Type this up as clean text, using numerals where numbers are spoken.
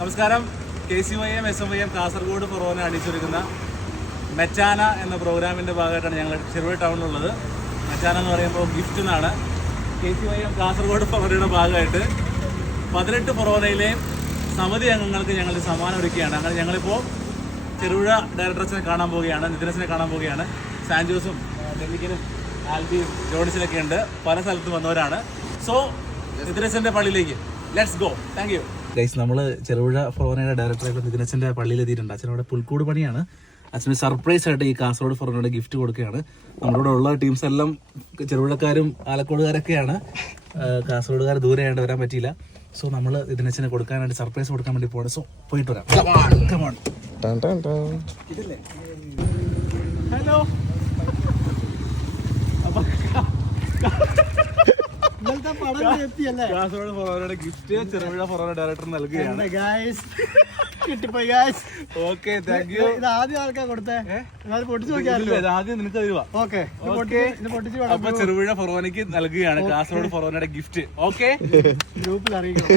നമസ്കാരം. KCYM SMYM Kasaragod ഫൊറോന അണിയിച്ചൊരുക്കുന്ന മെച്ചാന എന്ന പ്രോഗ്രാമിൻ്റെ ഭാഗമായിട്ടാണ് ഞങ്ങൾ ചെറുപുഴ ടൗണിലുള്ളത്. മെച്ചാന എന്ന് പറയുമ്പോൾ ഗിഫ്റ്റ് എന്നാണ്. KCYM കാസർഗോഡ് ഫൊറോനയുടെ ഭാഗമായിട്ട് 18 ഫൊറോനയിലെയും സമിതി അംഗങ്ങൾക്ക് ഞങ്ങൾ സമ്മാനം ഒരുക്കുകയാണ്. അങ്ങനെ ഞങ്ങളിപ്പോൾ ചെറുപുഴ ഡയറക്ടർസിനെ കാണാൻ പോവുകയാണ്, നിതിനസിനെ കാണാൻ പോവുകയാണ്. സാൻജോസും ഡെല്ലിക്കനും ആൽബിയും ജോണിസിനൊക്കെ ഉണ്ട്, പല സ്ഥലത്തും വന്നവരാണ്. സോ നിതിനസിൻ്റെ പള്ളിയിലേക്ക് let's go. Thank you guys. നമ്മൾ ചെറുപുഴ ഫൊറോനയുടെ ഡയറക്ടറായിട്ട് നിതിനസിൻ്റെ പള്ളിയിലെത്തിയിട്ടുണ്ട്. അച്ഛനവിടെ പുൽക്കൂട് പണിയാണ്. അച്ഛന് സർപ്രൈസ് ആയിട്ട് ഈ കാസർഗോഡ് ഫൊറോനയുടെ ഗിഫ്റ്റ് കൊടുക്കുകയാണ്. നമ്മുടെ ഉള്ള ടീംസ് എല്ലാം ചെറുപുഴക്കാരും ആലക്കോടുകാരൊക്കെയാണ്. കാസർഗോഡുകാർ ദൂരെയായിട്ട് വരാൻ പറ്റിയില്ല. സോ നമ്മൾ ഇതിനച്ഛനെ കൊടുക്കാനായിട്ട് സർപ്രൈസ് കൊടുക്കാൻ വേണ്ടി പോകണം. സോ പോയിട്ട് വരാം. ഹലോ. കാസർഗോഡ് ഫൊറോനയുടെ ഗിഫ്റ്റ് ചെറുപുഴ ഫൊറോന ഡയറക്ടർ നൽകുകയാണ്. Okay, thank you. ആദ്യം നിനക്ക് തരുവാ. അപ്പൊ ചെറുപുഴ ഫൊറോനയ്ക്ക് നൽകുകയാണ് കാസർഗോഡ് ഫൊറോനയുടെ ഗിഫ്റ്റ്. ഓക്കെ, ഗ്രൂപ്പിൽ അറിയിക്കണം.